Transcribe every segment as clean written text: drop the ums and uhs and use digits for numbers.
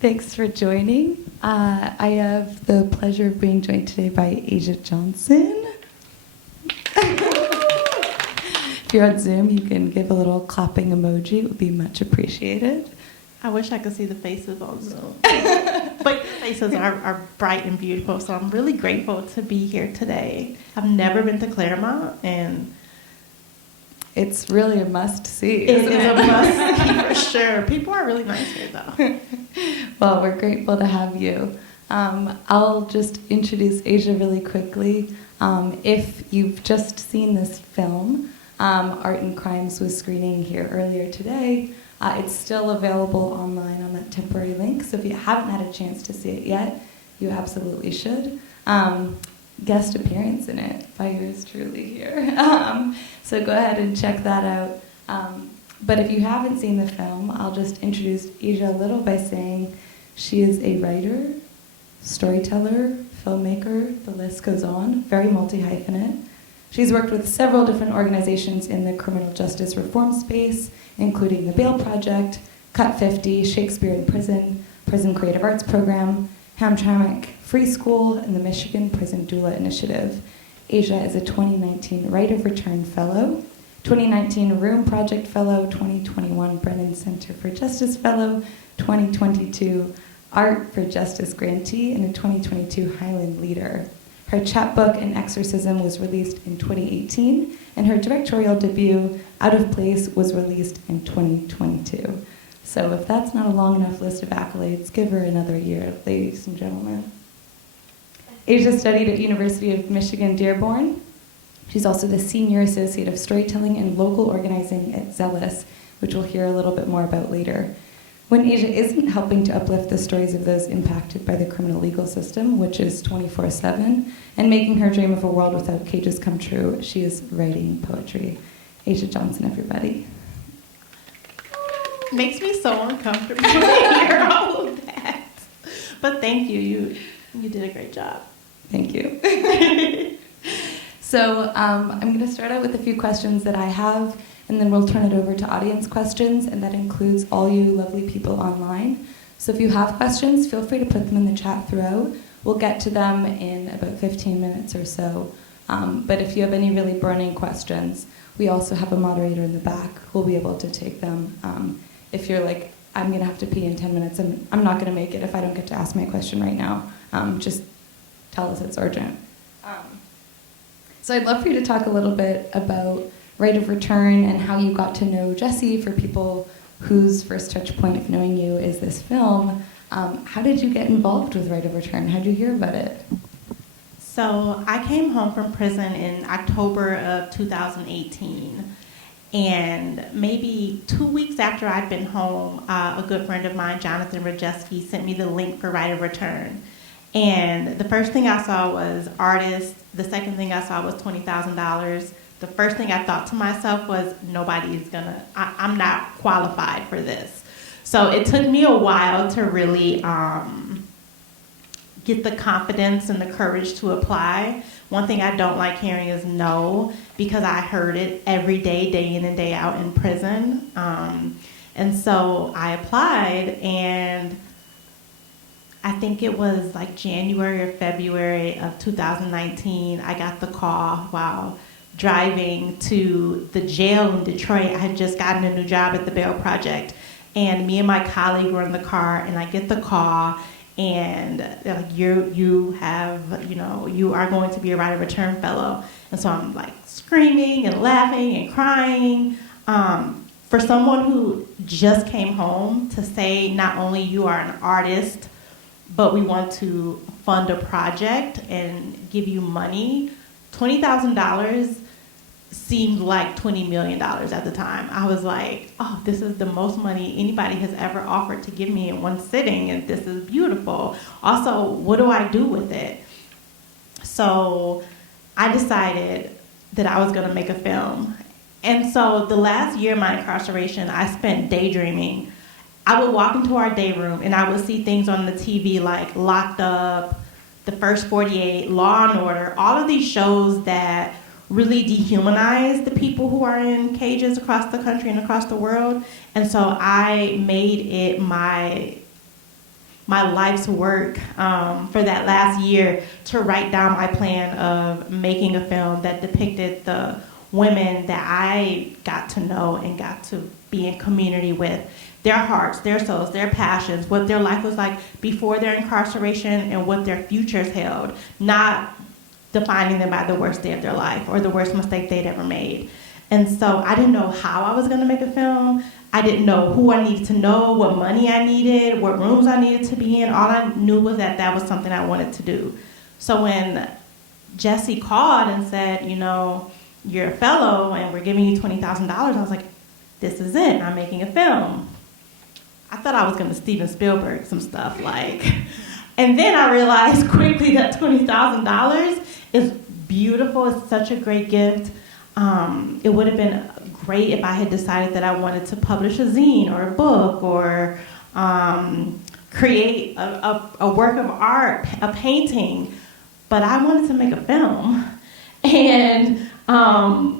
Thanks for joining. I have the pleasure of being joined today by Asia Johnson. If you're on Zoom, you can give a little clapping emoji. It would be much appreciated. I wish I could see the faces on Zoom. But your faces are bright and beautiful, so I'm really grateful to be here today. I've never been to Claremont, and it's really a must-see. It is a must-see for sure. People are really nice here, though. Well, we're grateful to have you. I'll just introduce Asia really quickly. If you've just seen this film, Art and Crimes was screening here earlier today. It's still available online on that temporary link, so if you haven't had a chance to see it yet, you absolutely should. Guest appearance in it by yours truly here. So go ahead and check that out. But if you haven't seen the film, I'll just introduce Asia a little by saying she is a writer, storyteller, filmmaker, the list goes on, very multi-hyphenate. She's worked with several different organizations in the criminal justice reform space, including the Bail Project, Cut 50, Shakespeare in Prison, Prison Creative Arts Program, Hamtramck Free School, and the Michigan Prison Doula Initiative. Asia is a 2019 Right of Return Fellow, 2019 Room Project Fellow, 2021 Brennan Center for Justice Fellow, 2022 Art for Justice Grantee, and a 2022 Highland Leader. Her chapbook, An Exorcism, was released in 2018, and her directorial debut, Out of Place, was released in 2022. So if that's not a long enough list of accolades, give her another year, ladies and gentlemen. Asia studied at University of Michigan Dearborn. She's also the Senior Associate of Storytelling and Local Organizing at Zealous, which we'll hear a little bit more about later. When Asia isn't helping to uplift the stories of those impacted by the criminal legal system, which is 24/7, and making her dream of a world without cages come true, she is writing poetry. Asia Johnson, everybody. Makes me so uncomfortable to hear all of that. But thank you. You did a great job. Thank you. So I'm going to start out with a few questions that I have, and then we'll turn it over to audience questions, and that includes all you lovely people online. So if you have questions, feel free to put them in the chat throughout. We'll get to them in about 15 minutes or so. But if you have any really burning questions, we also have a moderator in the back who will be able to take them. If you're like, I'm going to have to pee in 10 minutes, and I'm not going to make it if I don't get to ask my question right now, just tell us it's urgent. So I'd love for you to talk a little bit about Right of Return and how you got to know Jessie, for people whose first touch point of knowing you is this film. How did you get involved with Right of Return? How did you hear about it? So I came home from prison in October of 2018. And maybe 2 weeks after I'd been home, a good friend of mine, Jonathan Rajeski, sent me the link for Right of Return. And the first thing I saw was artists. The second thing I saw was $20,000. The first thing I thought to myself was, I'm not qualified for this. So it took me a while to really get the confidence and the courage to apply. One thing I don't like hearing is no, because I heard it every day, day in and day out in prison. And so I applied, and I think it was like January or February of 2019, I got the call while driving to the jail in Detroit. I had just gotten a new job at the Bail Project, and me and my colleague were in the car, and I get the call, and they're like, you are going to be a Right of Return Fellow. And so I'm like screaming and laughing and crying. For someone who just came home to say, not only you are an artist, but we want to fund a project and give you money, $20,000 seemed like $20 million at the time. I was like, oh, this is the most money anybody has ever offered to give me in one sitting, and this is beautiful. Also, what do I do with it? So I decided that I was gonna make a film. And so the last year of my incarceration, I spent daydreaming. I would walk into our day room and I would see things on the TV like Locked Up, The First 48, Law and Order, all of these shows that really dehumanize the people who are in cages across the country and across the world. And so I made it my my life's work for that last year to write down my plan of making a film that depicted the women that I got to know and got to be in community with, their hearts, their souls, their passions, what their life was like before their incarceration and what their futures held, not defining them by the worst day of their life or the worst mistake they'd ever made. And so I didn't know how I was gonna make a film. I didn't know who I needed to know, what money I needed, what rooms I needed to be in. All I knew was that that was something I wanted to do. So when Jesse called and said, you know, you're a fellow and we're giving you $20,000, I was like, this is it, I'm making a film. I thought I was gonna Steven Spielberg some stuff, like. And then I realized quickly that $20,000 is beautiful, it's such a great gift. It would have been great if I had decided that I wanted to publish a zine or a book or create a work of art, a painting, but I wanted to make a film. And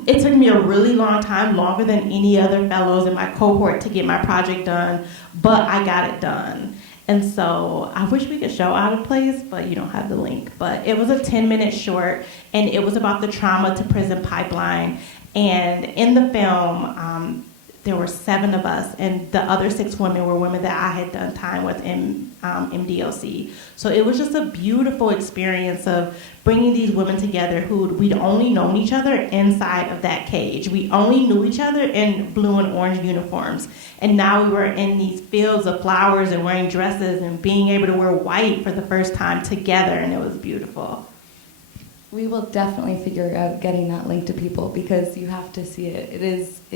it took me a really long time, longer than any other fellows in my cohort, to get my project done, but I got it done. And so I wish we could show Out of Place, but you don't have the link. But it was a 10-minute short, and it was about the trauma to prison pipeline. And in the film, there were 7 of us, and the other 6 women were women that I had done time with in MDOC. So it was just a beautiful experience of bringing these women together who we'd only known each other inside of that cage. We only knew each other in blue and orange uniforms. And now we were in these fields of flowers and wearing dresses and being able to wear white for the first time together, and it was beautiful. We will definitely figure out getting that link to people because you have to see it. It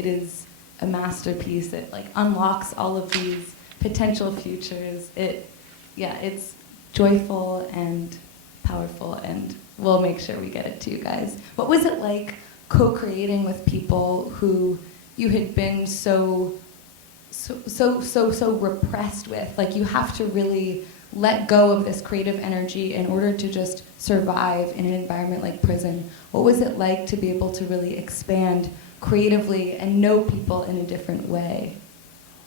is a masterpiece. It like unlocks all of these potential futures. It's joyful and powerful, and we'll make sure we get it to you guys. What was it like co-creating with people who you had been so repressed with? Like, you have to really let go of this creative energy in order to just survive in an environment like prison. What was it like to be able to really expand creatively and know people in a different way?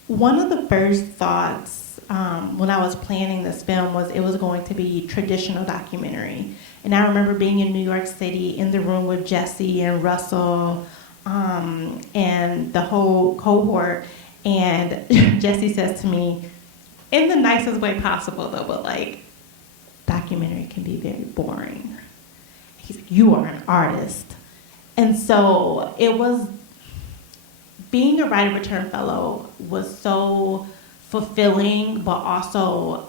One of the first thoughts when I was planning this film was it was going to be traditional documentary. And I remember being in New York City in the room with Jesse and Russell and the whole cohort, and Jesse says to me, in the nicest way possible though, but like, documentary can be very boring. He's like, you are an artist. And so it was, being a Writer Return Fellow was so fulfilling, but also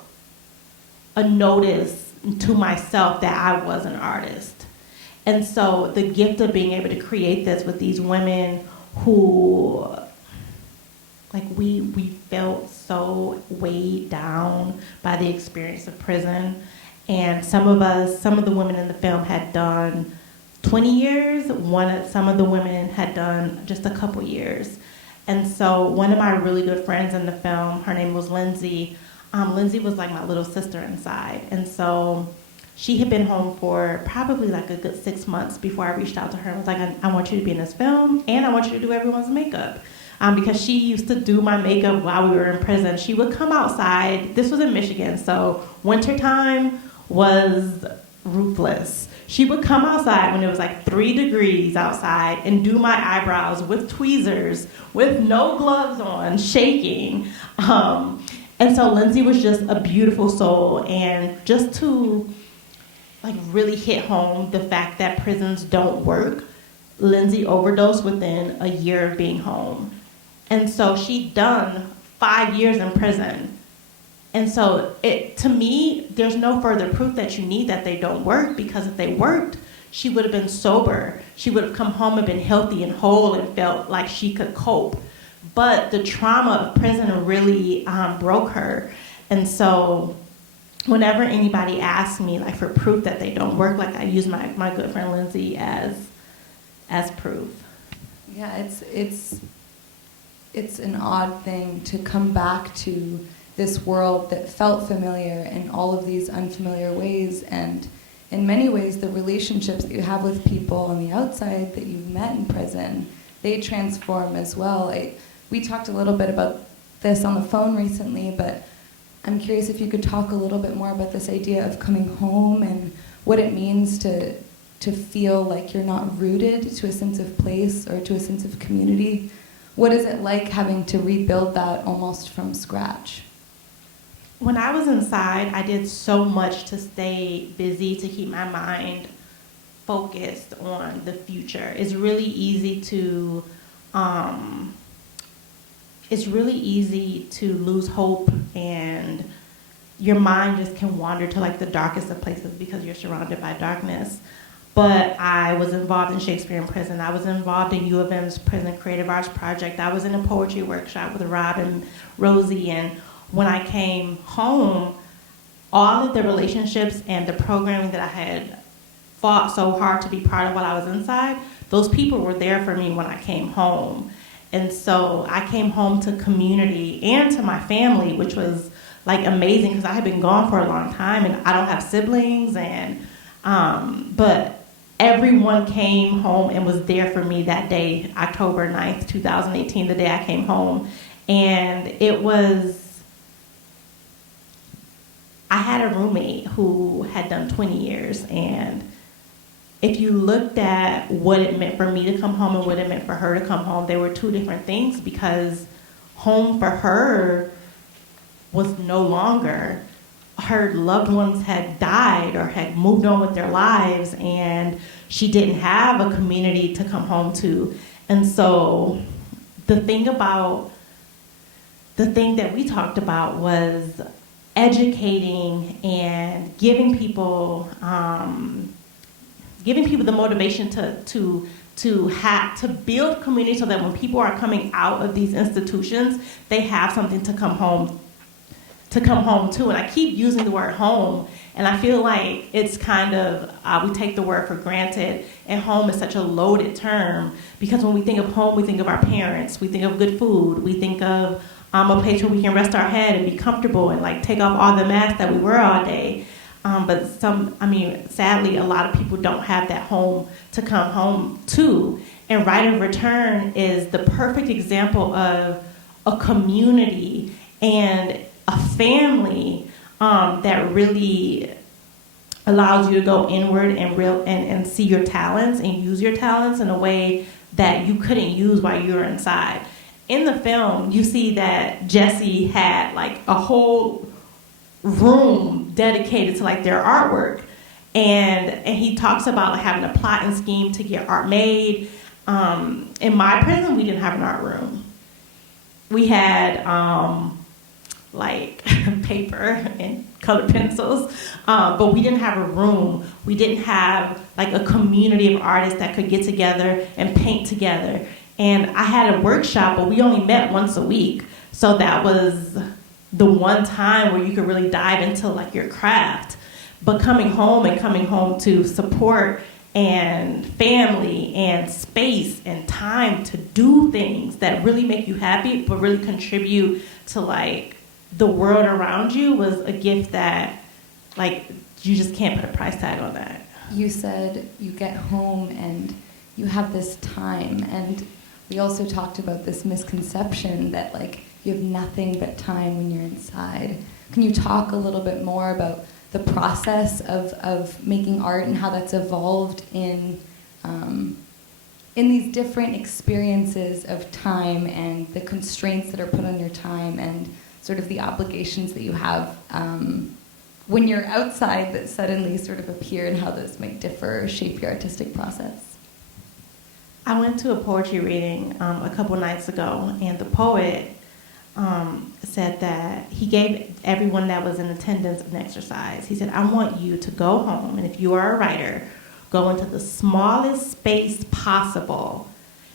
a notice to myself that I was an artist. And so the gift of being able to create this with these women who, like, we felt so weighed down by the experience of prison. And some of the women in the film had done 20 years. Some of the women had done just a couple years. And so one of my really good friends in the film, her name was Lindsay. Lindsay was like my little sister inside. And so she had been home for probably like a good 6 months before I reached out to her and was like, I want you to be in this film, and I want you to do everyone's makeup. Because she used to do my makeup while we were in prison. She would come outside. This was in Michigan, so wintertime was ruthless. She would come outside when it was like 3 degrees outside and do my eyebrows with tweezers, with no gloves on, shaking. And so Lindsay was just a beautiful soul. And just to like really hit home the fact that prisons don't work, Lindsay overdosed within a year of being home. And so she'd done 5 years in prison. And so to me, there's no further proof that you need that they don't work, because if they worked, she would have been sober. She would have come home and been healthy and whole and felt like she could cope. But the trauma of prison really broke her. And so whenever anybody asks me like for proof that they don't work, like I use my good friend Lindsay as proof. Yeah, it's an odd thing to come back to this world that felt familiar in all of these unfamiliar ways, and in many ways the relationships that you have with people on the outside that you've met in prison, they transform as well. We talked a little bit about this on the phone recently, but I'm curious if you could talk a little bit more about this idea of coming home and what it means to feel like you're not rooted to a sense of place or to a sense of community. What is it like having to rebuild that almost from scratch? When I was inside, I did so much to stay busy, to keep my mind focused on the future. It's really easy to lose hope, and your mind just can wander to like the darkest of places because you're surrounded by darkness. But I was involved in Shakespeare in Prison. I was involved in U of M's Prison Creative Arts Project. I was in a poetry workshop with Rob and Rosie. And when I came home, all of the relationships and the programming that I had fought so hard to be part of while I was inside, those people were there for me when I came home. And so I came home to community and to my family, which was like amazing because I had been gone for a long time and I don't have siblings, and but everyone came home and was there for me that day, October 9th, 2018, the day I came home. And I had a roommate who had done 20 years, and if you looked at what it meant for me to come home and what it meant for her to come home, they were two different things, because home for her was no longer. Her loved ones had died or had moved on with their lives, and she didn't have a community to come home to. And so the thing that we talked about was educating and giving people the motivation to build community so that when people are coming out of these institutions, they have something to come home to. And I keep using the word home, and I feel like it's kind of, we take the word for granted, and home is such a loaded term, because when we think of home, we think of our parents, we think of good food, we think of a place where we can rest our head and be comfortable and like take off all the masks that we wear all day. But sadly, a lot of people don't have that home to come home to. And Right of Return is the perfect example of a community and a family that really allows you to go inward and see your talents and use your talents in a way that you couldn't use while you were inside. In the film, you see that Jesse had like a whole room dedicated to like their artwork, and he talks about like, having a plot and scheme to get art made. In my prison, we didn't have an art room. We had like paper and colored pencils, but we didn't have a room. We didn't have like a community of artists that could get together and paint together. And I had a workshop, but we only met once a week. So that was the one time where you could really dive into like your craft. But coming home to support and family and space and time to do things that really make you happy, but really contribute to like the world around you, was a gift that like you just can't put a price tag on that. You said you get home and you have this time, and we also talked about this misconception that like you have nothing but time when you're inside. Can you talk a little bit more about the process of making art and how that's evolved in these different experiences of time and the constraints that are put on your time and sort of the obligations that you have when you're outside that suddenly sort of appear, and how those might differ or shape your artistic process? I went to a poetry reading a couple nights ago, and the poet said that he gave everyone that was in attendance an exercise. He said, I want you to go home, and if you are a writer, go into the smallest space possible.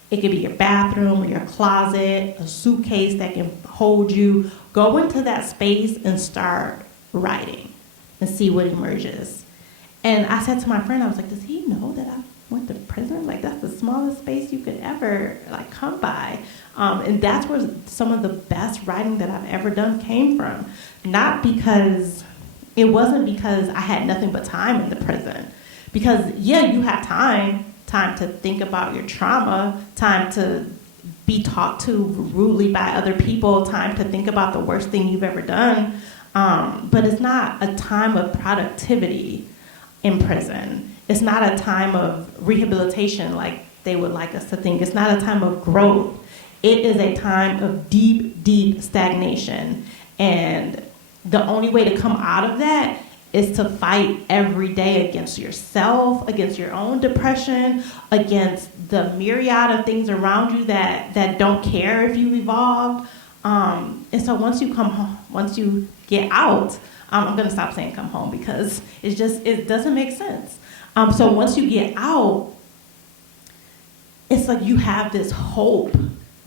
It could be your bathroom or your closet, a suitcase that can hold you. Go into that space and start writing and see what emerges. And I said to my friend, I was like, does he know that I went to prison? Like, that's the smallest space you could ever like come by. And that's where some of the best writing that I've ever done came from. It wasn't because I had nothing but time in the prison. Because yeah, you have time to think about your trauma, time to be talked to rudely by other people, time to think about the worst thing you've ever done. But it's not a time of productivity in prison. It's not a time of rehabilitation like they would like us to think. It's not a time of growth. It is a time of deep, deep stagnation. And the only way to come out of that is to fight every day against yourself, against your own depression, against the myriad of things around you that don't care if you've evolved. And so once you come home, once you get out, I'm gonna stop saying come home because it doesn't make sense. So once you get out, it's like you have this hope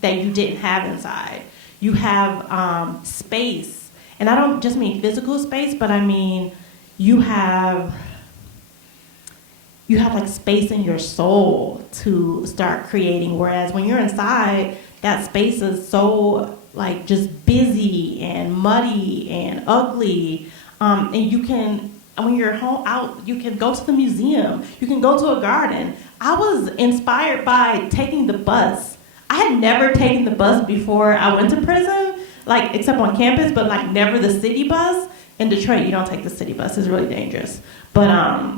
that you didn't have inside. You have space, and I don't just mean physical space, but I mean you have like space in your soul to start creating. Whereas when you're inside, that space is so like just busy and muddy and ugly. And you can, when you're home out, you can go to the museum, you can go to a garden. I was inspired by taking the bus. I had never taken the bus before I went to prison, like except on campus, but like never the city bus. In Detroit, you don't take the city bus; it's really dangerous. But I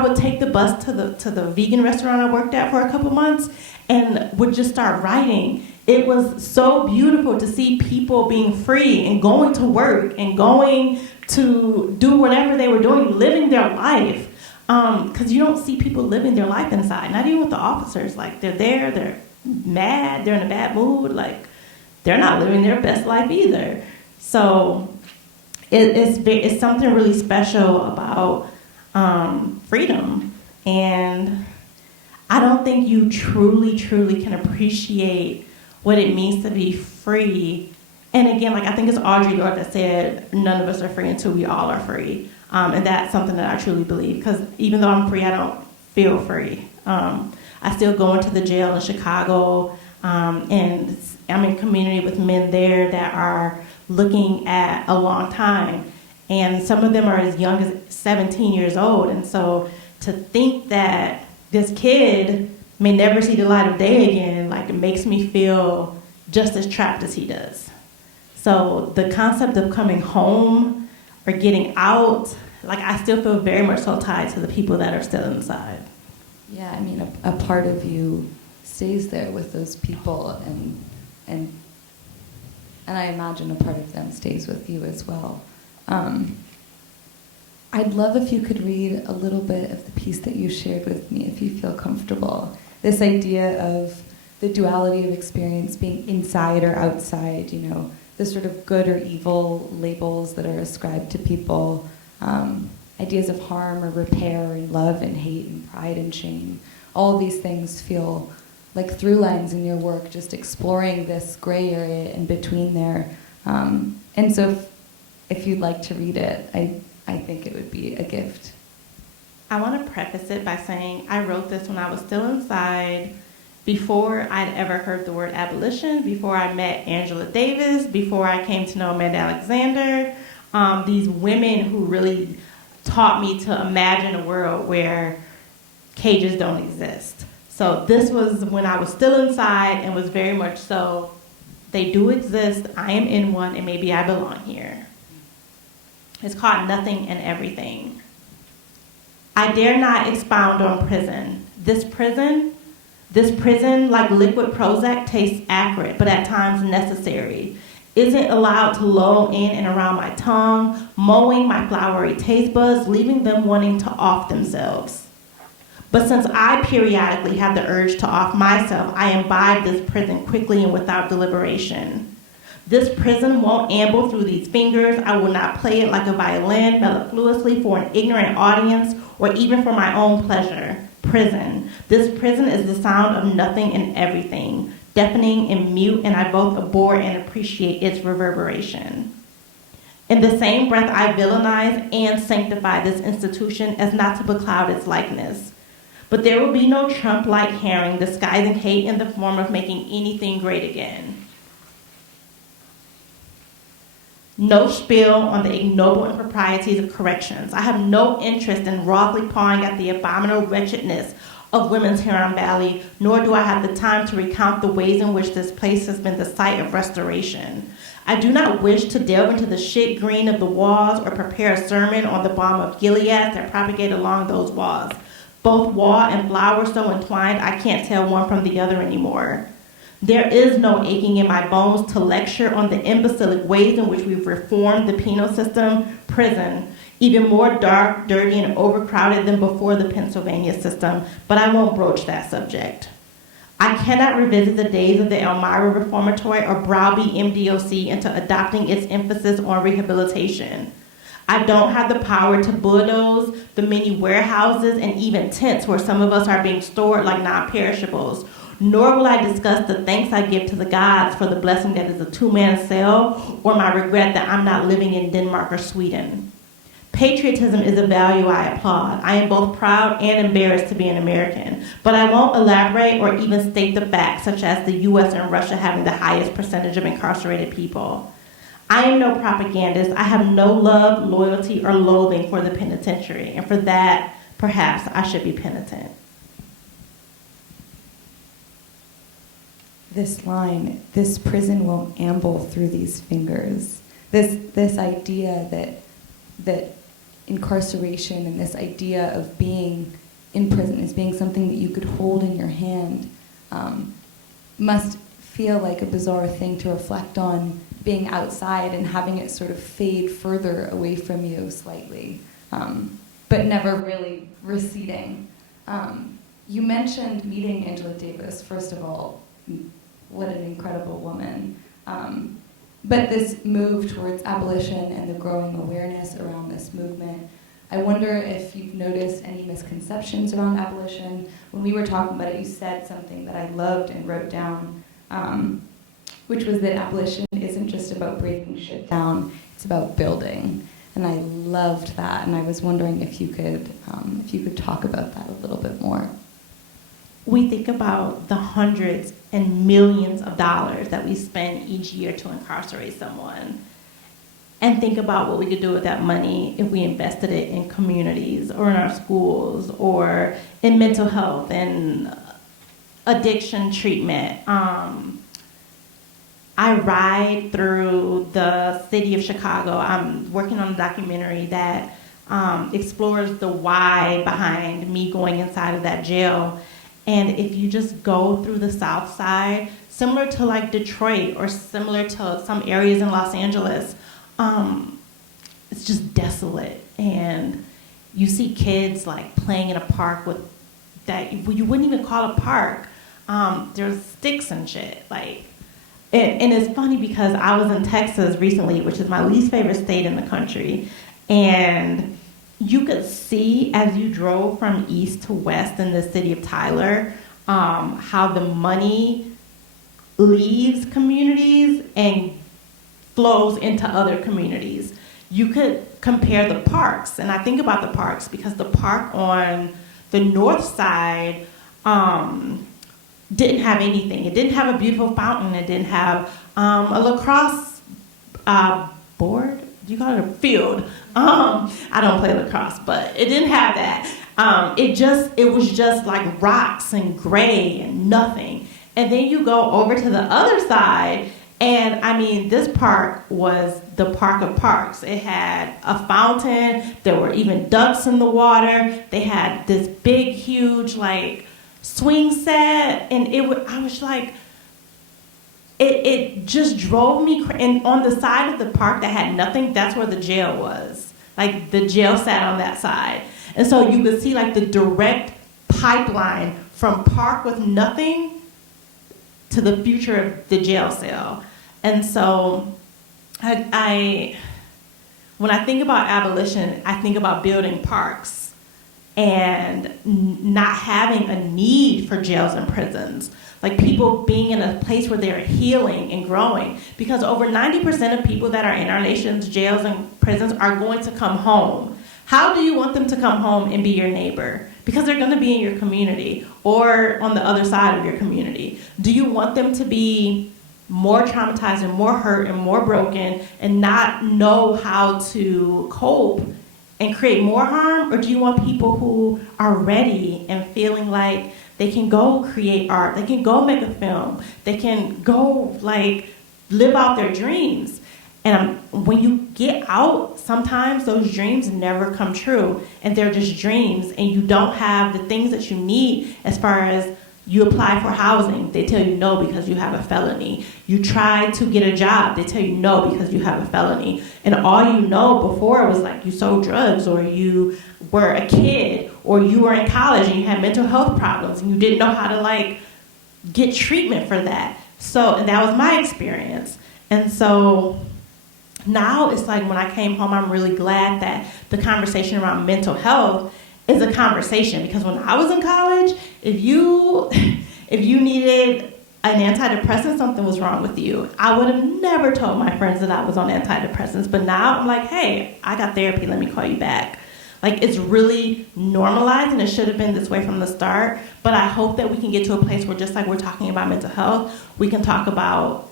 would take the bus to the vegan restaurant I worked at for a couple months, and would just start writing. It was so beautiful to see people being free and going to work and going to do whatever they were doing, living their life. Because you don't see people living their life inside, not even with the officers. Like they're there, they're mad, they're in a bad mood. Like they're not living their best life either. So it's something really special about freedom. And I don't think you truly, truly can appreciate what it means to be free. And again, like I think it's Audre Lorde that said, none of us are free until we all are free. And that's something that I truly believe, because even though I'm free, I don't feel free. I still go into the jail in Chicago, and I'm in community with men there that are looking at a long time. And some of them are as young as 17 years old. And so to think that this kid may never see the light of day again, like it makes me feel just as trapped as he does. So the concept of coming home or getting out, like I still feel very much so tied to the people that are still inside. Yeah, I mean, a part of you stays there with those people, and I imagine a part of them stays with you as well. I'd love if you could read a little bit of the piece that you shared with me, if you feel comfortable. This idea of the duality of experience being inside or outside, you know, the sort of good or evil labels that are ascribed to people, ideas of harm or repair and love and hate and pride and shame. All of these things feel like through lines in your work, just exploring this gray area in between there. And so if you'd like to read it, I think it would be a gift. I want to preface it by saying I wrote this when I was still inside, before I'd ever heard the word abolition, before I met Angela Davis, before I came to know Amanda Alexander, these women who really taught me to imagine a world where cages don't exist. So this was when I was still inside and was very much so, they do exist, I am in one, and maybe I belong here. It's called Nothing and Everything. I dare not expound on prison. This prison, like liquid Prozac, tastes acrid, but at times necessary. Isn't allowed to loll in and around my tongue, mowing my flowery taste buds, leaving them wanting to off themselves. But since I periodically have the urge to off myself, I imbibe this prison quickly and without deliberation. This prison won't amble through these fingers. I will not play it like a violin mellifluously for an ignorant audience or even for my own pleasure. Prison. This prison is the sound of nothing and everything, deafening and mute, and I both abhor and appreciate its reverberation. In the same breath, I villainize and sanctify this institution as not to becloud its likeness. But there will be no Trump-like herring disguising hate in the form of making anything great again. No spiel on the ignoble improprieties of corrections. I have no interest in rawly pawing at the abominable wretchedness of Women's Huron Valley, nor do I have the time to recount the ways in which this place has been the site of restoration. I do not wish to delve into the shit green of the walls or prepare a sermon on the balm of Gilead that propagate along those walls. Both wall and flower so entwined I can't tell one from the other anymore. There is no aching in my bones to lecture on the imbecilic ways in which we've reformed the penal system, prison, even more dark, dirty, and overcrowded than before the Pennsylvania system, but I won't broach that subject. I cannot revisit the days of the Elmira Reformatory or browbeat MDOC into adopting its emphasis on rehabilitation. I don't have the power to bulldoze the many warehouses and even tents where some of us are being stored like non-perishables, nor will I discuss the thanks I give to the gods for the blessing that is a two-man cell or my regret that I'm not living in Denmark or Sweden. Patriotism is a value I applaud. I am both proud and embarrassed to be an American, but I won't elaborate or even state the facts, such as the US and Russia having the highest percentage of incarcerated people. I am no propagandist. I have no love, loyalty, or loathing for the penitentiary, and for that, perhaps I should be penitent. This line, this prison won't amble through these fingers. This idea that incarceration and this idea of being in prison as being something that you could hold in your hand must feel like a bizarre thing to reflect on being outside and having it sort of fade further away from you slightly, but never really receding. You mentioned meeting Angela Davis, first of all. What an incredible woman. But this move towards abolition and the growing awareness around this movement, I wonder if you've noticed any misconceptions around abolition. When we were talking about it, you said something that I loved and wrote down, which was that abolition isn't just about breaking shit down, it's about building. And I loved that, and I was wondering if you could talk about that a little bit more. We think about the hundreds and millions of dollars that we spend each year to incarcerate someone, and think about what we could do with that money if we invested it in communities or in our schools or in mental health and addiction treatment. I ride through the city of Chicago. I'm working on a documentary that explores the why behind me going inside of that jail. And if you just go through the South Side, similar to like Detroit or similar to some areas in Los Angeles, it's just desolate. And you see kids like playing in a park with that you wouldn't even call a park. There's sticks and shit. And it's funny because I was in Texas recently, which is my least favorite state in the country. And you could see as you drove from east to west in the city of Tyler, how the money leaves communities and flows into other communities. You could compare the parks, and I think about the parks because the park on the north side didn't have anything. It didn't have a beautiful fountain. It didn't have a lacrosse board. Do you call it a field? I don't play lacrosse, but it didn't have that. It was just like rocks and gray and nothing. And then you go over to the other side, and I mean, this park was the park of parks. It had a fountain. There were even ducks in the water. They had this big, huge, like, swing set, and I was like, it just drove me and on the side of the park that had nothing, that's where the jail was. Like, the jail sat on that side. And so you could see, like, the direct pipeline from park with nothing to the future of the jail cell. And so when I think about abolition, I think about building parks and not having a need for jails and prisons. Like, people being in a place where they're healing and growing. Because over 90% of people that are in our nation's jails and prisons are going to come home. How do you want them to come home and be your neighbor? Because they're going to be in your community or on the other side of your community. Do you want them to be more traumatized and more hurt and more broken and not know how to cope and create more harm? Or do you want people who are ready and feeling like they can go create art, they can go make a film, they can go like live out their dreams? And when you get out, sometimes those dreams never come true, and they're just dreams, and you don't have the things that you need. As far as you apply for housing, they tell you no because you have a felony. You try to get a job, they tell you no because you have a felony. And all you know before was like you sold drugs, or you were a kid, or you were in college and you had mental health problems and you didn't know how to like get treatment for that. So, and that was my experience. And so now it's like when I came home, I'm really glad that the conversation around mental health is a conversation, because when I was in college, if you needed an antidepressant, something was wrong with you. I would have never told my friends that I was on antidepressants, but now I'm like, hey, I got therapy, let me call you back. Like, it's really normalized, and it should have been this way from the start, but I hope that we can get to a place where, just like we're talking about mental health, we can talk about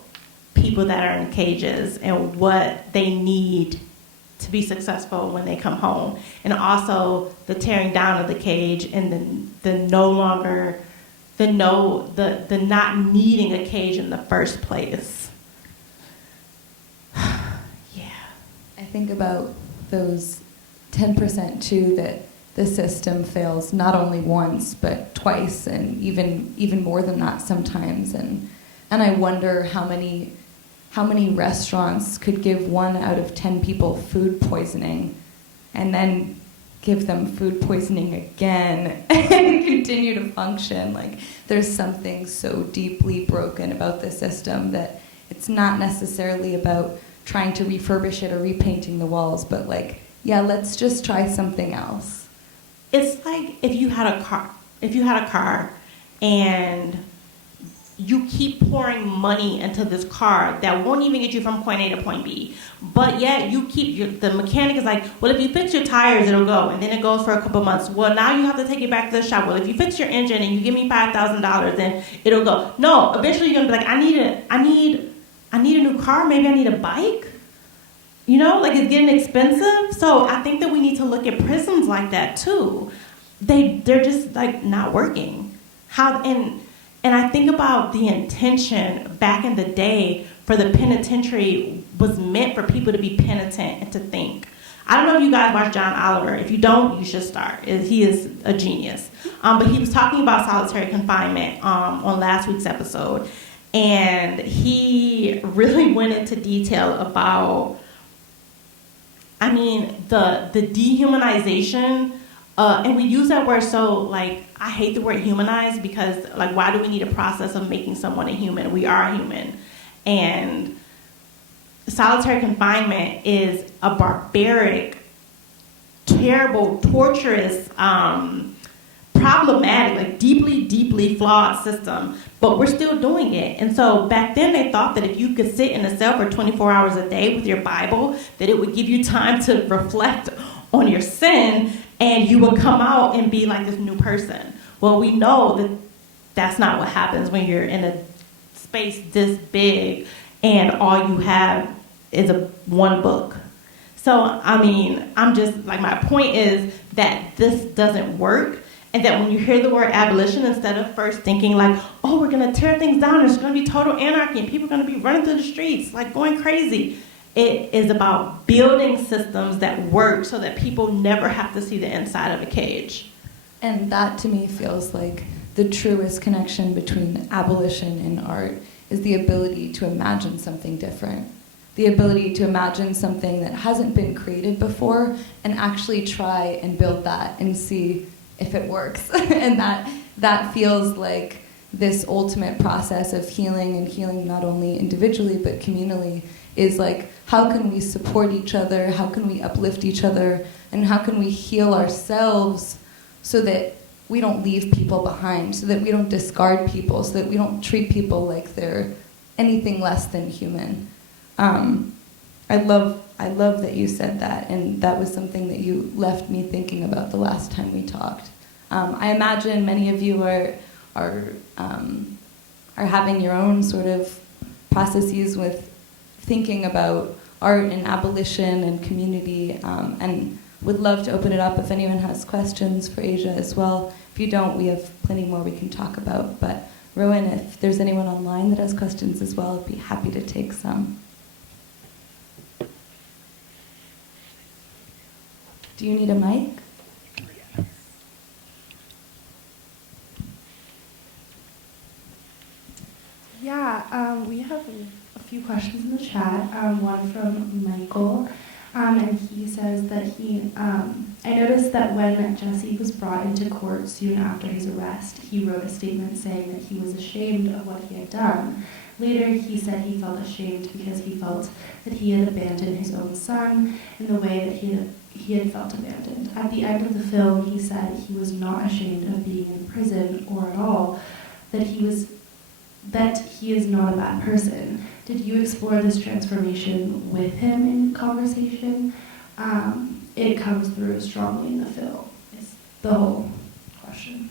people that are in cages and what they need to be successful when they come home, and also the tearing down of the cage and the not needing a cage in the first place. Yeah. I think about those 10% too, that the system fails not only once but twice, and even more than that sometimes. And I wonder how many restaurants could give 1 out of 10 people food poisoning and then give them food poisoning again and continue to function. Like, there's something so deeply broken about the system that it's not necessarily about trying to refurbish it or repainting the walls, but like, yeah, let's just try something else. It's like if you had a car and you keep pouring money into this car that won't even get you from point A to point B, but yet you keep the mechanic is like, well, if you fix your tires, it'll go, and then it goes for a couple months. Well, now you have to take it back to the shop. Well, if you fix your engine and you give me $5,000, then it'll go. No, eventually you're gonna be like, I need a new car. Maybe I need a bike. You know, like, it's getting expensive. So I think that we need to look at prisons like that too. They're just like not working. And I think about the intention back in the day for the penitentiary was meant for people to be penitent and to think. I don't know if you guys watch John Oliver. If you don't, you should start. He is a genius. But he was talking about solitary confinement on last week's episode. And he really went into detail about, the dehumanization, and we use that word so, like, I hate the word humanize, because, like, why do we need a process of making someone a human? We are human. And solitary confinement is a barbaric, terrible, torturous, problematic, like deeply, deeply flawed system, but we're still doing it. And so back then they thought that if you could sit in a cell for 24 hours a day with your Bible, that it would give you time to reflect on your sin, and you would come out and be like this new person. Well, we know that that's not what happens when you're in a space this big and all you have is one book. So, I'm just, like, my point is that this doesn't work, and that when you hear the word abolition, instead of first thinking like, oh, we're going to tear things down, there's going to be total anarchy, and people are going to be running through the streets, like, going crazy. It is about building systems that work so that people never have to see the inside of a cage. And that, to me, feels like the truest connection between abolition and art is the ability to imagine something different. The ability to imagine something that hasn't been created before and actually try and build that and see if it works. And that feels like this ultimate process of healing, and healing not only individually but communally, is like, how can we support each other, how can we uplift each other, and how can we heal ourselves so that we don't leave people behind, so that we don't discard people, so that we don't treat people like they're anything less than human. I love that you said that, and that was something that you left me thinking about the last time we talked. I imagine many of you are having your own sort of processes with thinking about art and abolition and community, and would love to open it up if anyone has questions for Asia as well. If you don't, we have plenty more we can talk about. But Rowan, if there's anyone online that has questions as well, I'd be happy to take some. Do you need a mic? Yeah, we have a few questions in the chat. One from Michael, and he says that I noticed that when Jesse was brought into court soon after his arrest, he wrote a statement saying that he was ashamed of what he had done. Later, he said he felt ashamed because he felt that he had abandoned his own son in the way that he had felt abandoned. At the end of the film, he said he was not ashamed of being in prison or at all, that he is not a bad person. Did you explore this transformation with him in conversation? It comes through strongly in the film, is the whole question.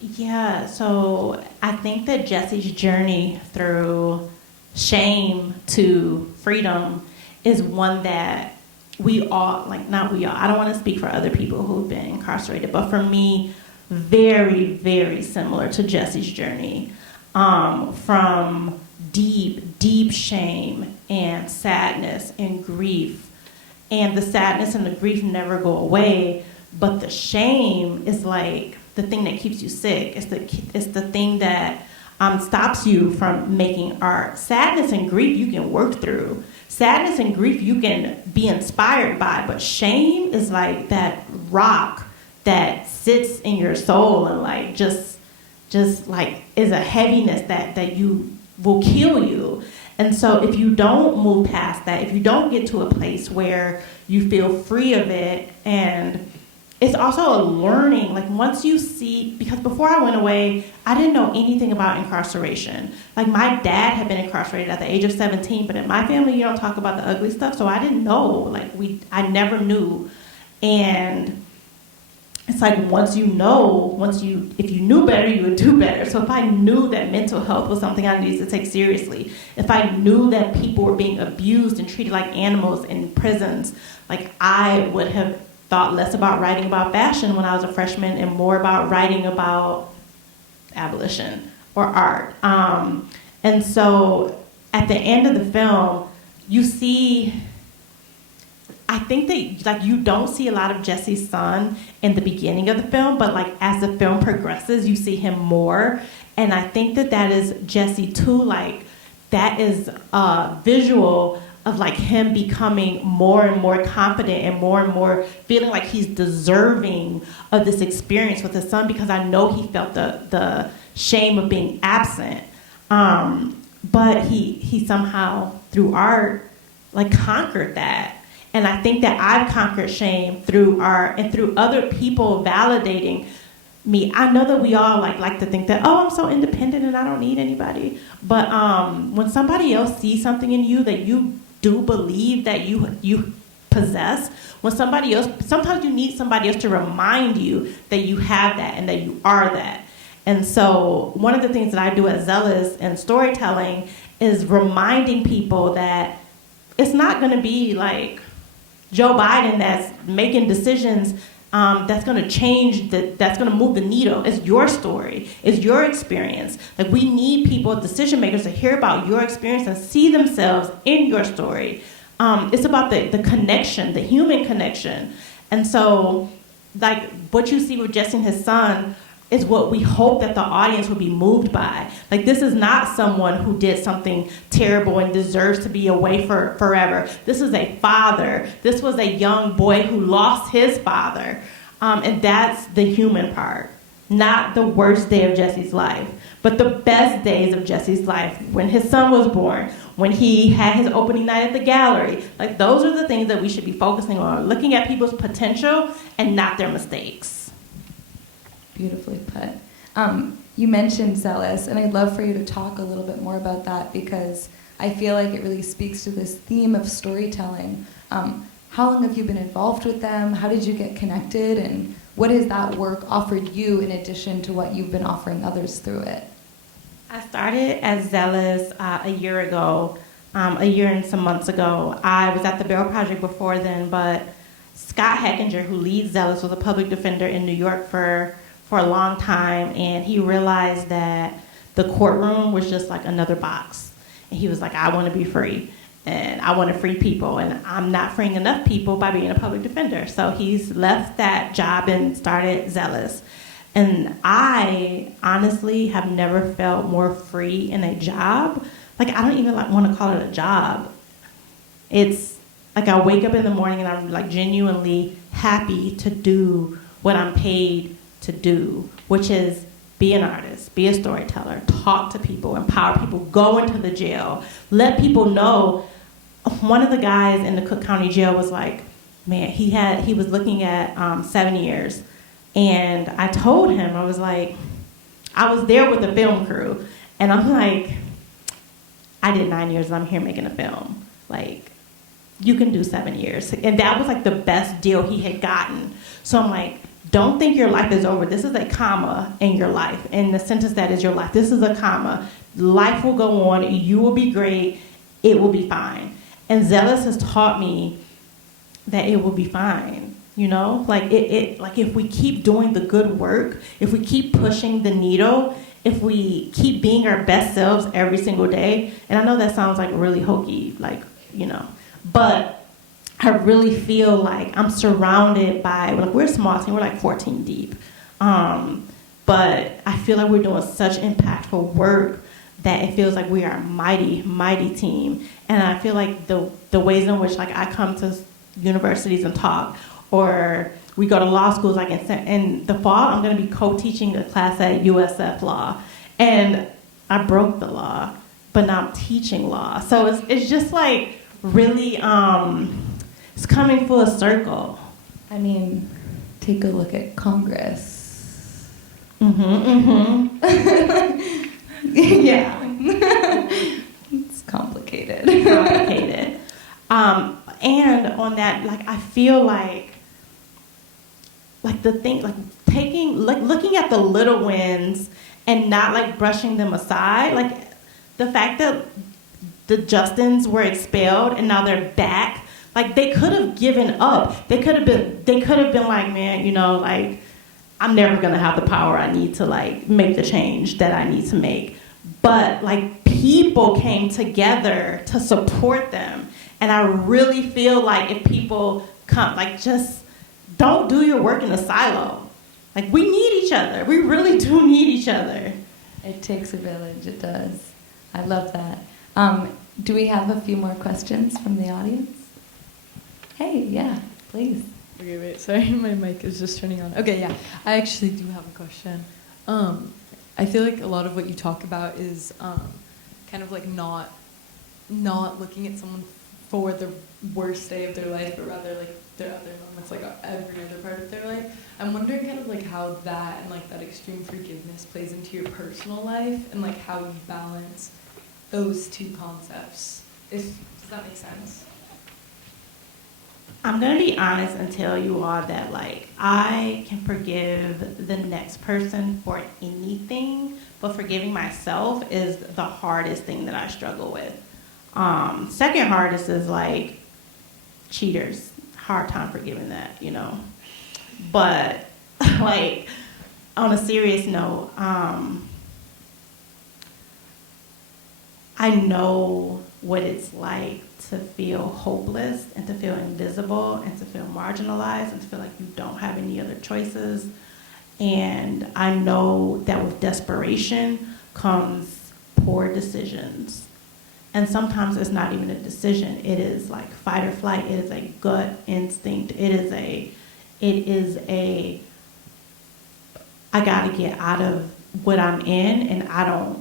Yeah, so I think that Jesse's journey through shame to freedom is one that we all, not we all, I don't want to speak for other people who've been incarcerated, but for me, very, very similar to Jesse's journey. From deep, deep shame and sadness and grief. And the sadness and the grief never go away, but the shame is like the thing that keeps you sick. It's the thing that stops you from making art. Sadness and grief you can work through. Sadness and grief you can be inspired by, but shame is like that rock that sits in your soul and like just like is a heaviness that you will kill you. And so if you don't move past that, if you don't get to a place where you feel free of it, and it's also a learning, like once you see, because before I went away, I didn't know anything about incarceration. Like my dad had been incarcerated at the age of 17, but in my family, you don't talk about the ugly stuff, so I didn't know, I never knew. And it's like if you knew better, you would do better. So if I knew that mental health was something I needed to take seriously, if I knew that people were being abused and treated like animals in prisons, like I would have thought less about writing about fashion when I was a freshman and more about writing about abolition or art. And so at the end of the film, you see, I think that like you don't see a lot of Jesse's son in the beginning of the film, but like as the film progresses, you see him more. And I think that is Jesse too, like that is a visual of like him becoming more and more confident and more feeling like he's deserving of this experience with his son, because I know he felt the shame of being absent. But he somehow through art like conquered that. And I think that I've conquered shame through art and through other people validating me. I know that we all like to think that, oh, I'm so independent and I don't need anybody. But when somebody else sees something in you that you do believe that you possess, sometimes you need somebody else to remind you that you have that and that you are that. And so one of the things that I do at Zealous in storytelling is reminding people that it's not going to be like Joe Biden that's making decisions that's going to change, that's going to move the needle. It's your story. It's your experience. Like we need people, decision makers, to hear about your experience and see themselves in your story. It's about the connection, the human connection. And so like what you see with Jesse and his son is what we hope that the audience will be moved by. Like this is not someone who did something terrible and deserves to be away for forever. This is a father. This was a young boy who lost his father. And that's the human part. Not the worst day of Jesse's life, but the best days of Jesse's life, when his son was born, when he had his opening night at the gallery. Like those are the things that we should be focusing on, looking at people's potential and not their mistakes. Beautifully put. You mentioned Zealous, and I'd love for you to talk a little bit more about that, because I feel like it really speaks to this theme of storytelling. How long have you been involved with them? How did you get connected? And what has that work offered you in addition to what you've been offering others through it? I started as Zealous a year ago, a year and some months ago. I was at the Barrel Project before then, but Scott Heckinger, who leads Zealous, was a public defender in New York for a long time, and he realized that the courtroom was just like another box. And he was like, I want to be free, and I want to free people, and I'm not freeing enough people by being a public defender. So he's left that job and started Zealous. And I honestly have never felt more free in a job. Like, I don't even want to call it a job. It's like I wake up in the morning and I'm like genuinely happy to do what I'm paid to do, which is be an artist, be a storyteller, talk to people, empower people, go into the jail, let people know. One of the guys in the Cook County Jail was like, man, he was looking at 7 years. And I told him, I was like, I was there with the film crew, and I'm like, I did 9 years and I'm here making a film. Like, you can do 7 years. And that was like the best deal he had gotten. So I'm like, don't think your life is over. This is a comma in your life. In the sentence that is your life, this is a comma. Life will go on. You will be great. It will be fine. And Zealous has taught me that it will be fine. You know, like like if we keep doing the good work, if we keep pushing the needle, if we keep being our best selves every single day, and I know that sounds like really hokey, like, you know, but I really feel like I'm surrounded by, like, we're a small team, we're like 14 deep. But I feel like we're doing such impactful work that it feels like we are a mighty, mighty team. And I feel like the ways in which, like, I come to universities and talk, or we go to law schools, like in the fall, I'm going to be co-teaching a class at USF Law. And I broke the law, but now I'm teaching law. So it's just like really, it's coming full circle. I mean, take a look at Congress. Mm-hmm, mm-hmm. Yeah. It's complicated. Complicated. And on that, like, I feel like the thing, like looking at the little wins and not like brushing them aside, like the fact that the Justins were expelled and now they're back, like they could have given up. They could have been like, man, you know, like, I'm never gonna have the power I need to like make the change that I need to make. But like people came together to support them. And I really feel like if people come, like, just don't do your work in a silo. Like, we need each other. We really do need each other. It takes a village, it does. I love that. Do we have a few more questions from the audience? Hey, yeah, please. Okay, wait, sorry, my mic is just turning on. Okay, yeah, I actually do have a question. I feel like a lot of what you talk about is kind of like not looking at someone for the worst day of their life, but rather like their other moments, like every other part of their life. I'm wondering kind of like how that and like that extreme forgiveness plays into your personal life, and like how you balance those two concepts. Does that make sense? I'm gonna be honest and tell you all that, like, I can forgive the next person for anything, but forgiving myself is the hardest thing that I struggle with. Second hardest is like cheaters. Hard time forgiving that, you know. But like on a serious note, I know what it's like to feel hopeless and to feel invisible and to feel marginalized and to feel like you don't have any other choices. And I know that with desperation comes poor decisions. And sometimes it's not even a decision. It is like fight or flight. It is a gut instinct. It is a I gotta get out of what I'm in, and I don't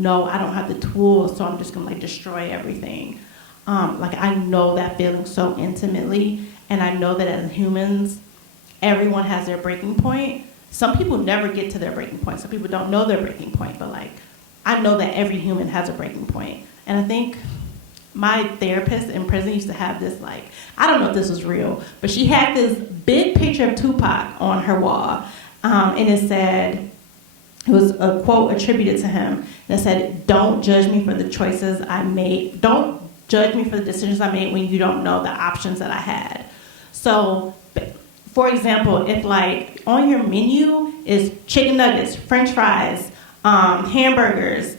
know, I don't have the tools, so I'm just gonna like destroy everything. Like, I know that feeling so intimately, and I know that as humans, everyone has their breaking point. Some people never get to their breaking point. Some people don't know their breaking point, but like, I know that every human has a breaking point. And I think my therapist in prison used to have this, like, I don't know if this was real, but she had this big picture of Tupac on her wall. And it said, it was a quote attributed to him that said, "Don't judge me for the choices I made. Don't judge me for the decisions I made when you don't know the options that I had." So, for example, if like on your menu is chicken nuggets, french fries, hamburgers,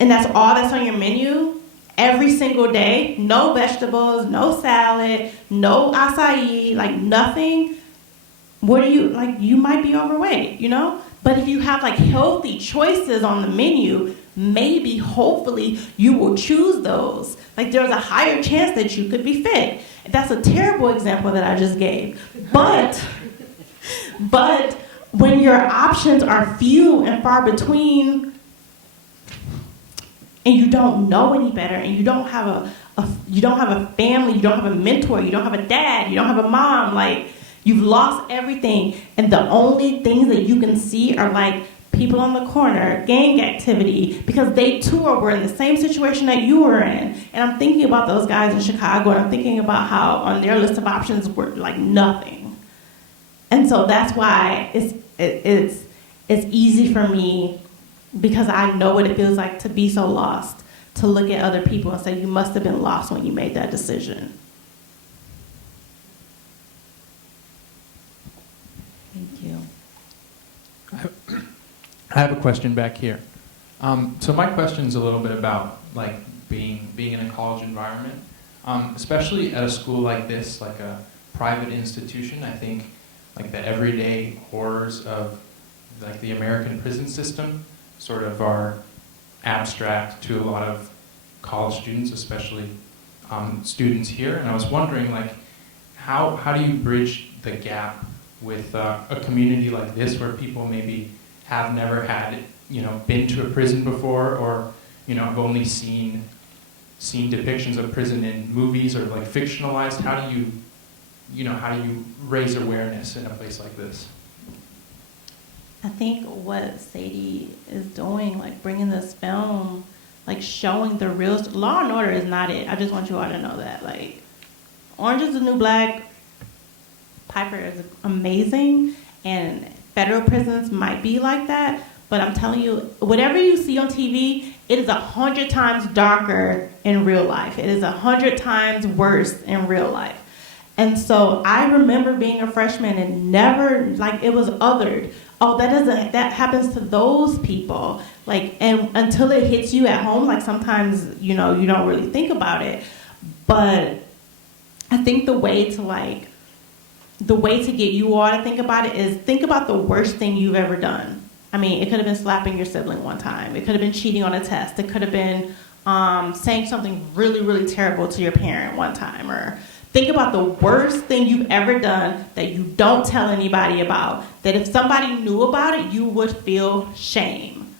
and that's all that's on your menu every single day, no vegetables, no salad, no acai, like nothing, what do you, like, you might be overweight, you know? But if you have like healthy choices on the menu, maybe, hopefully, you will choose those. Like there's a higher chance that you could be fit. That's a terrible example that I just gave. But when your options are few and far between, and you don't know any better, and you don't have a family, you don't have a mentor, you don't have a dad, you don't have a mom, like you've lost everything, and the only things that you can see are like people on the corner, gang activity, because they too were in the same situation that you were in. And I'm thinking about those guys in Chicago, and I'm thinking about how on their list of options were like nothing. And so that's why it's easy for me, because I know what it feels like to be so lost, to look at other people and say, you must have been lost when you made that decision. Thank you. I have a question back here. So my question's a little bit about like being in a college environment, especially at a school like this, like a private institution. I think like the everyday horrors of like the American prison system sort of are abstract to a lot of college students, especially students here. And I was wondering, like, how do you bridge the gap with a community like this, where people maybe have never had, been to a prison before, or, have only seen depictions of prison in movies or like fictionalized? How do you raise awareness in a place like this? I think what Sadie is doing, like bringing this film, like showing the real, Law and Order is not it. I just want you all to know that. Like, Orange is the New Black, Piper is amazing, and federal prisons might be like that, but I'm telling you, whatever you see on TV, it is 100 times darker in real life. It is 100 times worse in real life. And so I remember being a freshman and never, like, it was othered. Oh, that happens to those people. Like, and until it hits you at home, like sometimes, you don't really think about it. But I think the way to get you all to think about it is think about the worst thing you've ever done. I mean, it could have been slapping your sibling one time. It could have been cheating on a test. It could have been saying something really, really terrible to your parent one time. Or think about the worst thing you've ever done that you don't tell anybody about, that if somebody knew about it, you would feel shame.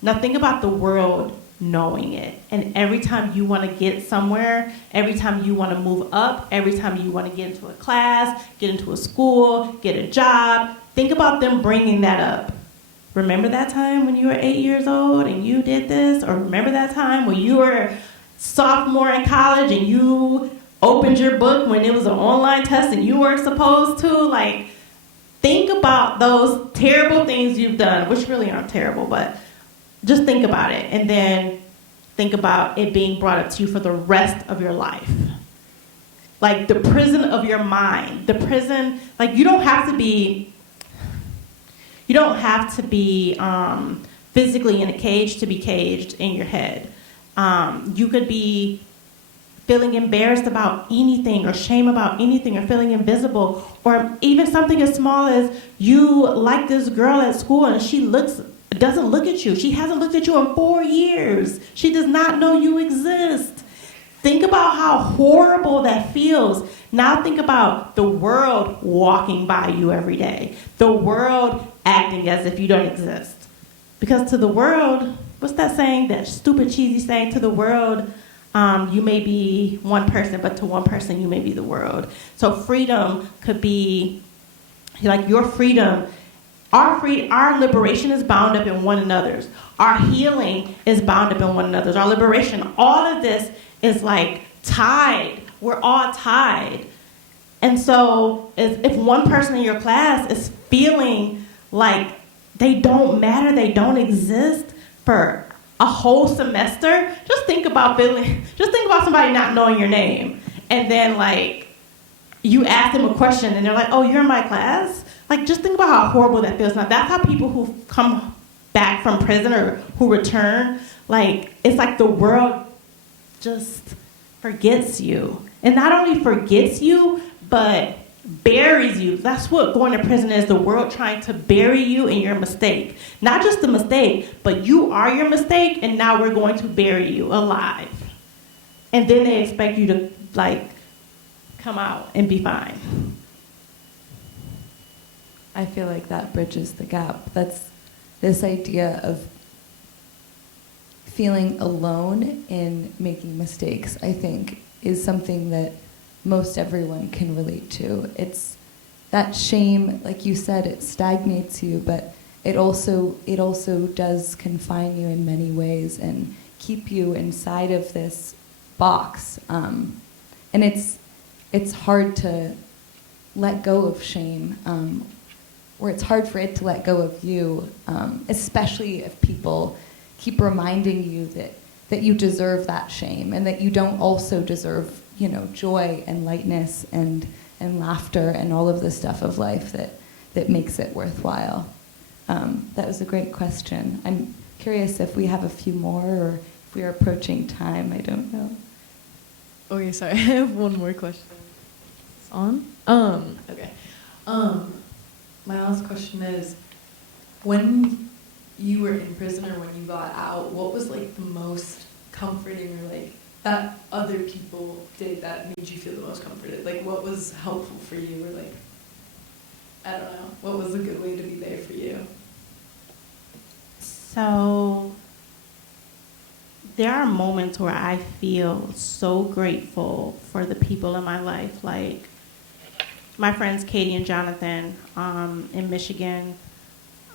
Now think about the world knowing it. And every time you want to get somewhere, every time you want to move up, every time you want to get into a class, get into a school, get a job, think about them bringing that up. Remember that time when you were 8 years old and you did this? Or remember that time when you were sophomore in college and you opened your book when it was an online test and you weren't supposed to? Like, think about those terrible things you've done, which really aren't terrible, but just think about it. And then think about it being brought up to you for the rest of your life. Like the prison of your mind. The prison, like you don't have to be physically in a cage to be caged in your head. You could be feeling embarrassed about anything or shame about anything or feeling invisible, or even something as small as you like this girl at school and she doesn't look at you. She hasn't looked at you in 4 years. She does not know you exist. Think about how horrible that feels. Now think about the world walking by you every day. The world acting as if you don't exist. Because to the world, what's that saying, that stupid cheesy saying, to the world, you may be one person, but to one person you may be the world. So freedom could be, like your freedom, our liberation is bound up in one another's. Our healing is bound up in one another's. Our liberation, all of this is like tied. We're all tied. And so if one person in your class is feeling like they don't matter, they don't exist for a whole semester, just think about somebody not knowing your name. And then like, you ask them a question and they're like, oh, you're in my class? Like, just think about how horrible that feels. Now, that's how people who come back from prison or who return, like, it's like the world just forgets you. And not only forgets you, but buries you. That's what going to prison is, the world trying to bury you in your mistake. Not just the mistake, but you are your mistake, and now we're going to bury you alive. And then they expect you to, like, come out and be fine. I feel like that bridges the gap. That's this idea of feeling alone in making mistakes, I think, is something that most everyone can relate to. It's that shame, like you said, it stagnates you, but it also does confine you in many ways and keep you inside of this box. And it's hard to let go of shame, or it's hard for it to let go of you, especially if people keep reminding you that you deserve that shame and that you don't also deserve, joy and lightness and laughter and all of the stuff of life that makes it worthwhile. That was a great question. I'm curious if we have a few more or if we are approaching time. I don't know. Okay, sorry. I have one more question. It's on? Okay. My last question is, when you were in prison or when you got out, what was like the most comforting or like that other people did that made you feel the most comforted? Like what was helpful for you, or like, I don't know, what was a good way to be there for you? So there are moments where I feel so grateful for the people in my life, like my friends Katie and Jonathan in Michigan.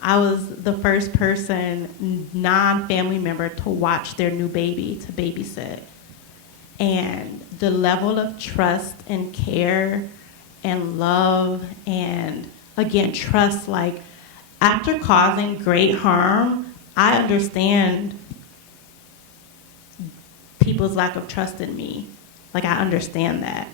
I was the first person, non-family member, to watch their new baby, to babysit. And the level of trust and care and love and, again, trust, like, after causing great harm, I understand people's lack of trust in me. Like, I understand that.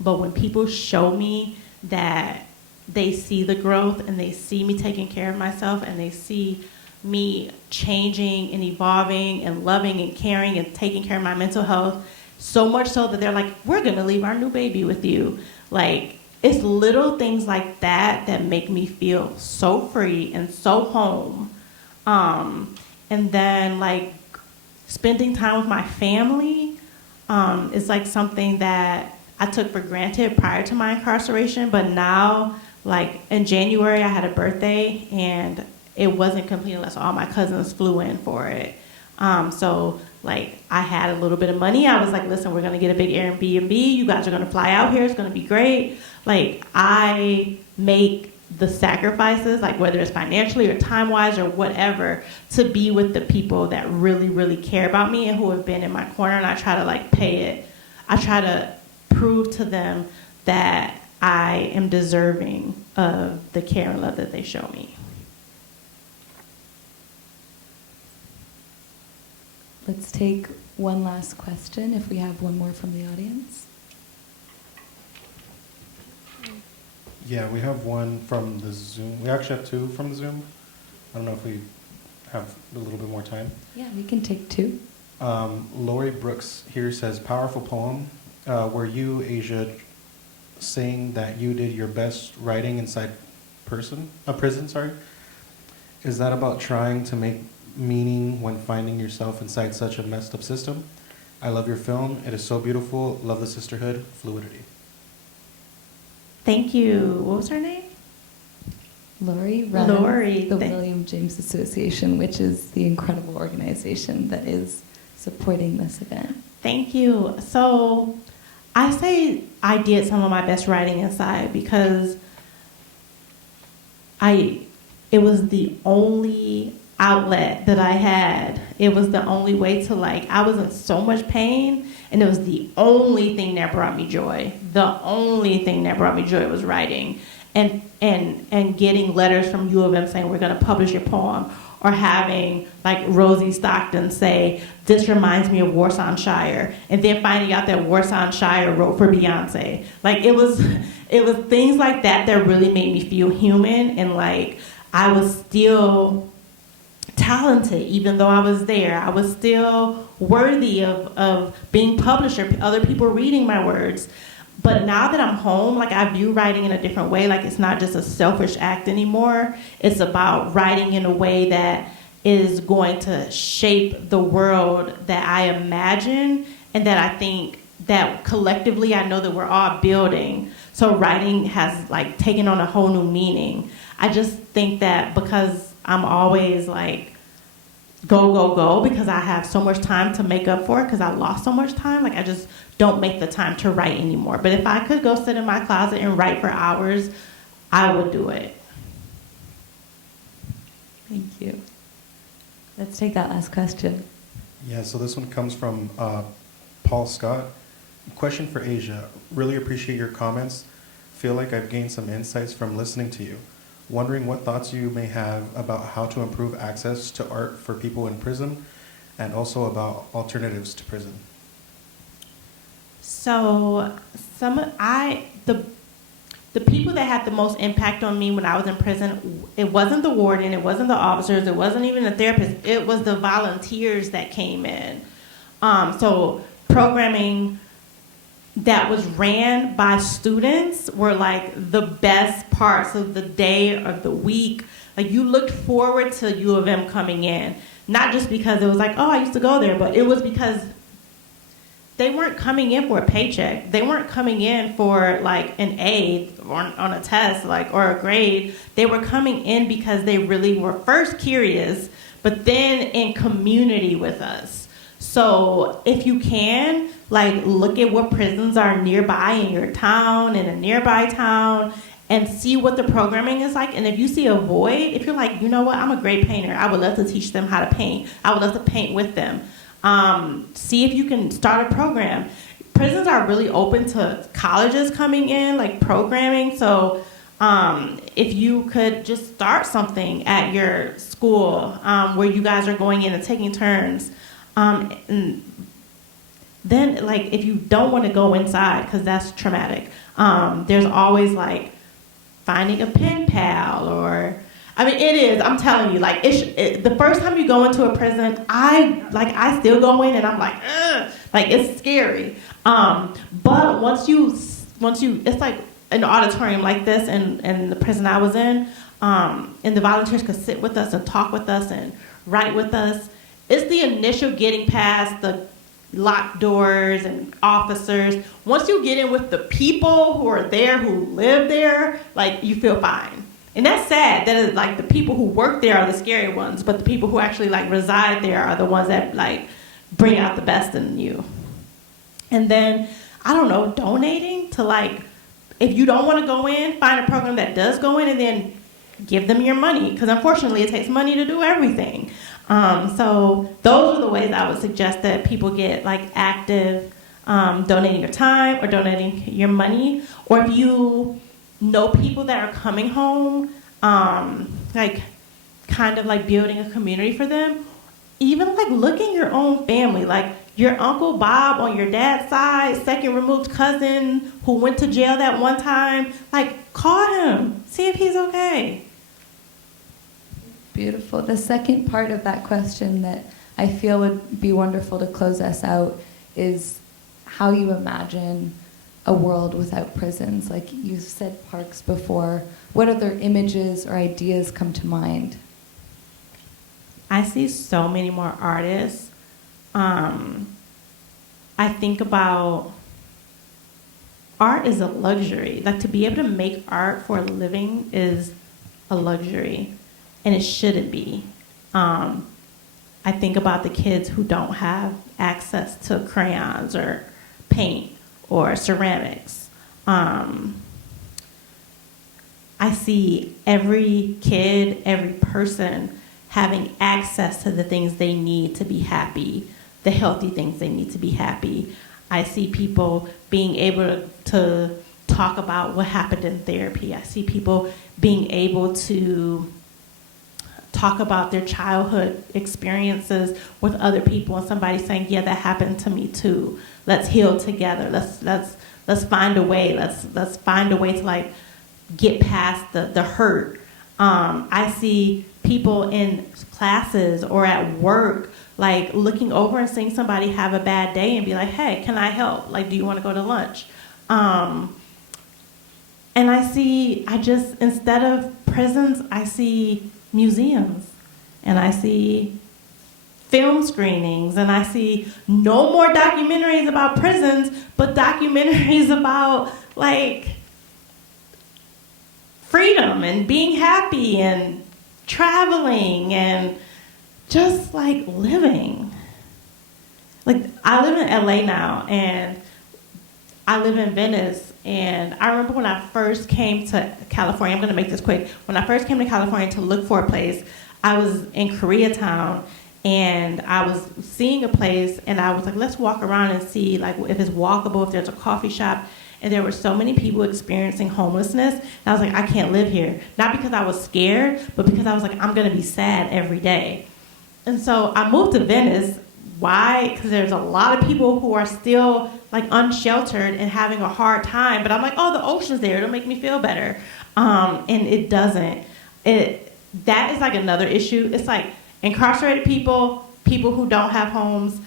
But when people show me that they see the growth and they see me taking care of myself and they see me changing and evolving and loving and caring and taking care of my mental health, so much so that they're like, we're gonna leave our new baby with you. Like, it's little things like that that make me feel so free and so home. And then, like, spending time with my family is like something that I took for granted prior to my incarceration, but now, like, in January, I had a birthday, and it wasn't complete unless all my cousins flew in for it. So, like, I had a little bit of money. I was like, listen, we're going to get a big Airbnb. You guys are going to fly out here. It's going to be great. Like, I make the sacrifices, like, whether it's financially or time-wise or whatever, to be with the people that really, really care about me and who have been in my corner, and I try to, like, pay it. I try to prove to them that I am deserving of the care and love that they show me. Let's take one last question, if we have one more from the audience. Yeah, we have one from the Zoom. We actually have two from the Zoom. I don't know if we have a little bit more time. Yeah, we can take two. Lori Brooks here says, powerful poem. Were you, Asia, saying that you did your best writing inside prison? Is that about trying to make meaning when finding yourself inside such a messed up system? I love your film. It is so beautiful. Love the sisterhood, fluidity. Thank you. What was her name? Lori runs the William James Association, which is the incredible organization that is supporting this event. Thank you. So I say I did some of my best writing inside because it was the only outlet that I had. It was the only way to, like, I was in so much pain, and it was the only thing that brought me joy. The only thing that brought me joy was writing and getting letters from U of M saying, we're going to publish your poem, or having like Rosie Stockton say, "This reminds me of Warsaw Shire," and then finding out that Warsaw Shire wrote for Beyonce. Like it was things like that that really made me feel human, and like I was still talented even though I was there. I was still worthy of being published or other people reading my words. But now that I'm home, like I view writing in a different way. Like it's not just a selfish act anymore. It's about writing in a way that is going to shape the world that I imagine and that I think that collectively I know that we're all building. So writing has like taken on a whole new meaning. I just think that because I'm always like go, because I have so much time to make up for it because I lost so much time, like I just don't make the time to write anymore. But if I could go sit in my closet and write for hours, I would do it. Thank you. Let's take that last question. Yeah, so this one comes from Paul Scott. Question for Asia. Really appreciate your comments. Feel like I've gained some insights from listening to you. Wondering what thoughts you may have about how to improve access to art for people in prison and also about alternatives to prison. So the people that had the most impact on me when I was in prison, it wasn't the warden, it wasn't the officers, it wasn't even the therapist, it was the volunteers that came in. So programming that was ran by students were like the best parts of the day or the week. Like you looked forward to U of M coming in, not just because it was like, oh, I used to go there, but it was because they weren't coming in for a paycheck. They weren't coming in for like an A on a test, like, or a grade. They were coming in because they really were first curious, but then in community with us. So if you can, like, look at what prisons are nearby in your town, in a nearby town, and see what the programming is like. And if you see a void, if you're like, you know what, I'm a great painter, I would love to teach them how to paint. I would love to paint with them. See if you can start a program. Prisons are really open to colleges coming in, like programming. So if you could just start something at your school where you guys are going in and taking turns. And then, like, if you don't want to go inside, because that's traumatic, there's always, like, finding a pen pal or... I mean, it is. I'm telling you, like, the first time you go into a prison, I still go in and I'm like, ugh, like it's scary. But once you, it's like an auditorium like this, and the prison I was in, and the volunteers could sit with us and talk with us and write with us. It's the initial getting past the locked doors and officers. Once you get in with the people who are there, who live there, like you feel fine. And that's sad. That is like the people who work there are the scary ones, but the people who actually like reside there are the ones that like bring out the best in you. And then, I don't know, donating to like, if you don't want to go in, find a program that does go in and then give them your money. Because unfortunately it takes money to do everything. So those are the ways I would suggest that people get like active, donating your time or donating your money. Or if you know people that are coming home, like kind of like building a community for them, even like look in your own family, like your Uncle Bob on your dad's side, second removed cousin who went to jail that one time, like call him, see if he's okay. Beautiful. The second part of that question that I feel would be wonderful to close us out is how you imagine a world without prisons. Like you said parks before. What other images or ideas come to mind? I see so many more artists. I think about art is a luxury. Like to be able to make art for a living is a luxury, and it shouldn't be. I think about the kids who don't have access to crayons or paint or ceramics. I see every kid, every person having access to the things they need to be happy, the healthy things they need to be happy. I see people being able to talk about what happened in therapy. I see people being able to talk about their childhood experiences with other people, and somebody saying, yeah, that happened to me too. Let's heal together. Let's find a way. Let's find a way to like get past the hurt. I see people in classes or at work like looking over and seeing somebody have a bad day and be like, hey, can I help? Like, do you want to go to lunch? And instead of prisons, I see museums, and I see film screenings, and I see no more documentaries about prisons, but documentaries about like freedom and being happy and traveling and just like living. Like, I live in LA now, and I live in Venice, and I remember when I first came to California, I'm gonna make this quick. When I first came to California to look for a place, I was in Koreatown, and I was seeing a place, and I was like, let's walk around and see like if it's walkable, if there's a coffee shop. And there were so many people experiencing homelessness, and I was like, I can't live here. Not because I was scared, but because I was like, I'm gonna be sad every day. And so I moved to Venice. Why? Because there's a lot of people who are still like unsheltered and having a hard time. But I'm like, oh, the ocean's there. It'll make me feel better. And it doesn't. That is like another issue. It's like incarcerated people, people who don't have homes,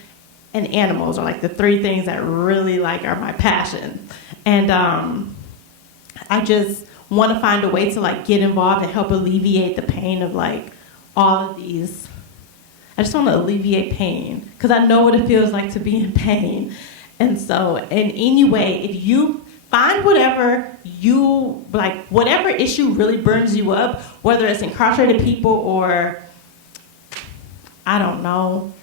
and animals are like the three things that really like are my passion. And I just want to find a way to like get involved and help alleviate the pain of like all of these. I just want to alleviate pain because I know what it feels like to be in pain. And so in any way, if you find whatever you like, whatever issue really burns you up, whether it's incarcerated people or I don't know,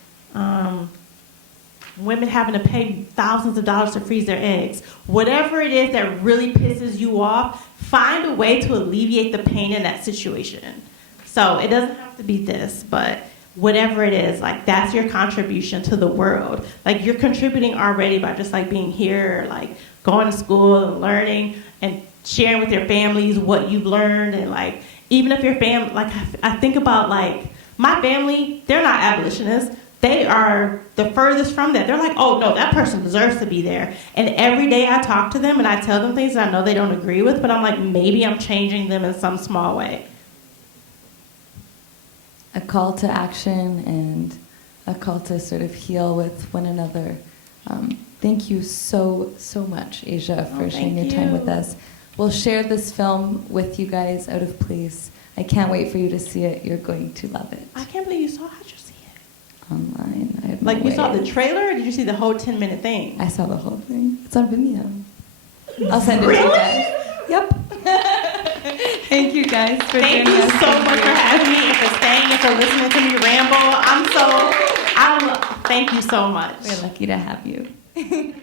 women having to pay thousands of dollars to freeze their eggs, whatever it is that really pisses you off, find a way to alleviate the pain in that situation. So it doesn't have to be this, but whatever it is, like that's your contribution to the world. Like you're contributing already by just like being here, or, like going to school and learning and sharing with your families what you've learned. And like, even if your family, like I think about like my family, they're not abolitionists. They are the furthest from that. They're like, oh no, that person deserves to be there. And every day I talk to them and I tell them things that I know they don't agree with, but I'm like, maybe I'm changing them in some small way. A call to action and a call to sort of heal with one another. Thank you so much, Asia, for sharing your time with us. We'll share this film with you guys out of place. I can't wait for you to see it. You're going to love it. I can't believe you saw. How'd you see it? Online. I have Like no you saw way. the trailer, or did you see the whole 10-minute thing? I saw the whole thing. It's on Vimeo. I'll send it to you guys. Yep. Thank you guys for Thank joining you us. so much for having me and for staying and for listening to me ramble. Thank you so much. We're lucky to have you.